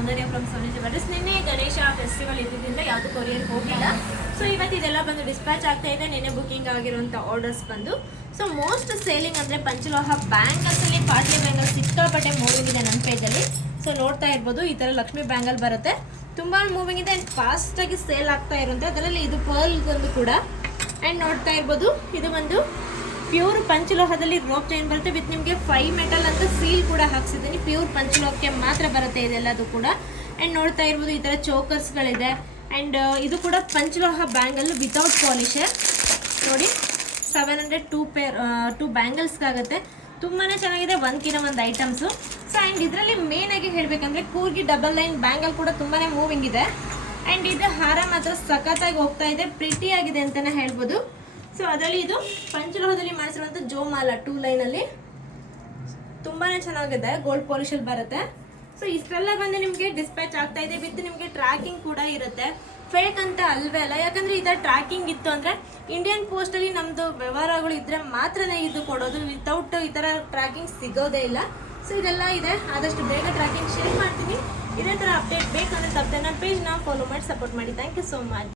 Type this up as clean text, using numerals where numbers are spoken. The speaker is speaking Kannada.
Soundarya from Sony jewellers. ನಿನ್ನೆ ಗಣೇಶ ಫೆಸ್ಟಿವಲ್ ಇದ್ದಿದ್ದರಿಂದ ಯಾವುದು ಕೊರಿಯರ್ ಹೋಗಿಲ್ಲ. ಸೊ ಇವತ್ತು ಇದೆಲ್ಲ ಬಂದು ಡಿಸ್ಪ್ಯಾಚ್ ಆಗ್ತಾ ಇದೆ. ನಿನ್ನೆ ಬುಕಿಂಗ್ ಆಗಿರುವಂಥ ಆರ್ಡರ್ಸ್ ಬಂದು. ಸೊ ಮೋಸ್ಟ್ ಸೇಲಿಂಗ್ ಅಂದರೆ ಪಂಚಲೋಹ ಬ್ಯಾಂಗಲ್ಸಲ್ಲಿ ಪಾಟ್ಲಿ ಬ್ಯಾಂಗಲ್ ಸಿಕ್ಕಾಪಟ್ಟೆ ಮೂವಿಂಗ್ ಇದೆ ನನ್ನ ಪೇಜಲ್ಲಿ. ಸೊ ನೋಡ್ತಾ ಇರ್ಬೋದು, ಈ ಥರ ಲಕ್ಷ್ಮಿ ಬ್ಯಾಂಗಲ್ ಬರುತ್ತೆ, ತುಂಬ ಮೂವಿಂಗ್ ಇದೆ ಆ್ಯಂಡ್ ಫಾಸ್ಟಾಗಿ ಸೇಲ್ ಆಗ್ತಾ ಇರುತ್ತೆ. ಅದರಲ್ಲಿ ಇದು ಪರ್ಲ್ಗೊಂದು ಕೂಡ. ಆ್ಯಂಡ್ ನೋಡ್ತಾ ಇರ್ಬೋದು, ಇದು ಒಂದು ಪ್ಯೂರ್ ಪಂಚಲೋಹದಲ್ಲಿ ರೋಪ್ ಚೈನ್ ಬರುತ್ತೆ ವಿತ್ ನಿಮಗೆ 5 ಮೆಟಲ್ ಅಂತ ಸೀಲ್ ಕೂಡ ಹಾಕ್ಸಿದ್ದೀನಿ. ಪ್ಯೂರ್ ಪಂಚಲೋಹಕ್ಕೆ ಮಾತ್ರ ಬರುತ್ತೆ ಇದೆಲ್ಲದು ಕೂಡ. ಆ್ಯಂಡ್ ನೋಡ್ತಾ ಇರ್ಬೋದು, ಈ ಥರ ಚೋಕರ್ಸ್ಗಳಿದೆ. ಆ್ಯಂಡ್ ಇದು ಕೂಡ ಪಂಚಲೋಹ ಬ್ಯಾಂಗಲ್ ವಿತೌಟ್ ಪಾಲಿಶರ್. ನೋಡಿ 700 ಟೂ ಬ್ಯಾಂಗಲ್ಸ್ಗಾಗುತ್ತೆ. ತುಂಬಾ ಚೆನ್ನಾಗಿದೆ, ಒಂದ್ಕಿನ ಒಂದು ಐಟಮ್ಸು. ಸೊ ಆ್ಯಂಡ್ ಇದರಲ್ಲಿ ಮೇನಾಗಿ ಹೇಳಬೇಕಂದ್ರೆ ಕೂರ್ಗಿ ಡಬಲ್ ಲೈನ್ ಬ್ಯಾಂಗಲ್ ಕೂಡ ತುಂಬಾ ಮೂವಿಂಗ್ ಇದೆ. ಆ್ಯಂಡ್ ಇದು ಹಾರ ಮಾತ್ರ ಸಖತ್ತಾಗಿ ಹೋಗ್ತಾ ಇದೆ, ಪ್ರಿಟಿ ಆಗಿದೆ ಅಂತಲೇ ಹೇಳ್ಬೋದು. ಸೊ ಅದರಲ್ಲಿ ಇದು ಪಂಚಲೋಹದಲ್ಲಿ ಮಾಡಿಸಿರುವಂಥ ಜೋಮಾಲ 2 ಲೈನಲ್ಲಿ ತುಂಬಾ ಚೆನ್ನಾಗಿದೆ, ಗೋಲ್ಡ್ ಪಾಲಿಶಲ್ಲಿ ಬರುತ್ತೆ. ಸೊ ಇಷ್ಟೆಲ್ಲ ಬಂದು ನಿಮಗೆ ಡಿಸ್ಪ್ಯಾಚ್ ಆಗ್ತಾ ಇದೆ ವಿತ್ ನಿಮಗೆ ಟ್ರ್ಯಾಕಿಂಗ್ ಕೂಡ ಇರುತ್ತೆ. ಫೇಕ್ ಅಂತ ಅಲ್ವೇ ಅಲ್ಲ, ಯಾಕಂದರೆ ಈ ಥರ ಟ್ರ್ಯಾಕಿಂಗ್ ಇತ್ತು ಅಂದರೆ ಇಂಡಿಯನ್ ಪೋಸ್ಟಲ್ಲಿ ನಮ್ಮದು ವ್ಯವಹಾರಗಳು ಇದ್ದರೆ ಮಾತ್ರನೇ ಇದು ಕೊಡೋದು. ವಿತೌಟ್ ಈ ಥರ ಟ್ರ್ಯಾಕಿಂಗ್ ಸಿಗೋದೇ ಇಲ್ಲ. ಸೊ ಇದೆಲ್ಲ ಇದೆ, ಆದಷ್ಟು ಬೇಗ ಟ್ರ್ಯಾಕಿಂಗ್ ಶೇರ್ ಮಾಡ್ತೀನಿ. ಇದೇ ಥರ ಅಪ್ಡೇಟ್ ಬೇಕಂದರೆ ತಪ್ಪದೆ ನನ್ನ ಪೇಜ್ನ ಫಾಲೋ ಮಾಡಿ ಸಪೋರ್ಟ್ ಮಾಡಿ. Thank you so much.